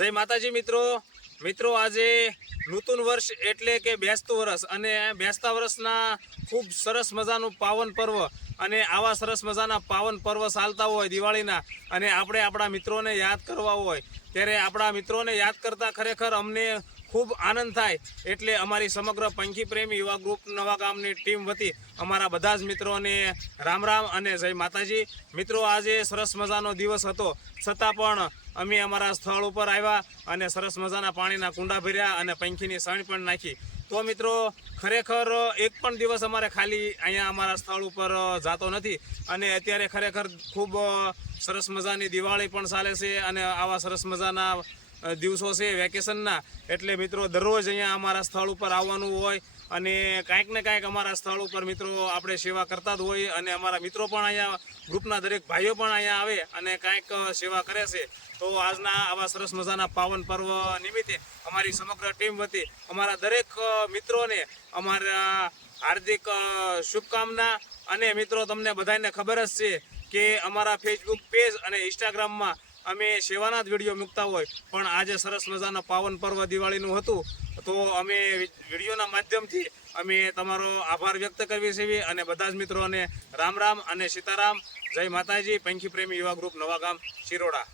જય માતાજી મિત્રો. મિત્રો, આજે નૂતન વર્ષ એટલે કે બેસતું વર્ષ અને બેસતા વર્ષના ખૂબ સરસ મજાનું પાવન પર્વ અને આવા સરસ મજાના પાવન પર્વ ચાલતા હોય દિવાળીના અને આપણે આપણા મિત્રોને યાદ કરવા હોય. ત્યારે આપણા મિત્રોને યાદ કરતાં ખરેખર અમને ખૂબ આનંદ થાય એટલે અમારી સમગ્ર પંખી પ્રેમી યુવા ગ્રુપ નવા ગામની ટીમ વતી અમારા બધા જ મિત્રોને રામ રામ અને જય માતાજી. મિત્રો, આજે સરસ મજાનો દિવસ હતો. છતાં પણ અમે અમારા સ્થળ ઉપર આવ્યા અને સરસ મજાના પાણીના કુંડા ભર્યા અને પંખીની સણ પણ નાખી. તો મિત્રો, ખરેખર એક પણ દિવસ અમારે ખાલી અહીંયા અમારા સ્થળ ઉપર જાતો નથી અને અત્યારે ખરેખર ખૂબ સરસ મજાની દિવાળી પણ ચાલે છે અને આવા સરસ મજાના દિવસો છે વેકેશનના. એટલે મિત્રો, દરરોજ અહીંયા અમારા સ્થળ ઉપર આવવાનું હોય અને કાંઈક ને કાંઈક અમારા સ્થળ ઉપર મિત્રો આપણે સેવા કરતા જ હોઈએ અને અમારા મિત્રો પણ અહીંયા, ગ્રુપના દરેક ભાઈઓ પણ અહીંયા આવે અને કાંઈક સેવા કરે છે. તો આજના આવા સરસ મજાના પાવન પર્વ નિમિત્તે અમારી સમગ્ર ટીમ વતી અમારા દરેક મિત્રોને અમારા હાર્દિક શુભકામના અને મિત્રો, તમને બધાને ખબર જ છે કે અમારા ફેસબુક પેજ અને ઇન્સ્ટાગ્રામમાં અમે સેવાના જ વીડિયો મૂકતા હોય, પણ આજે સરસ મજાના પાવન પર્વ દિવાળીનું હતું, તો અમે વિડીયોના માધ્યમથી અમે તમારો આભાર વ્યક્ત કરવી છીએ અને બધા જ મિત્રોને રામ રામ અને સીતારામ. જય માતાજી, પંખી પ્રેમી યુવા ગ્રુપ નવાગામ શિરોડા.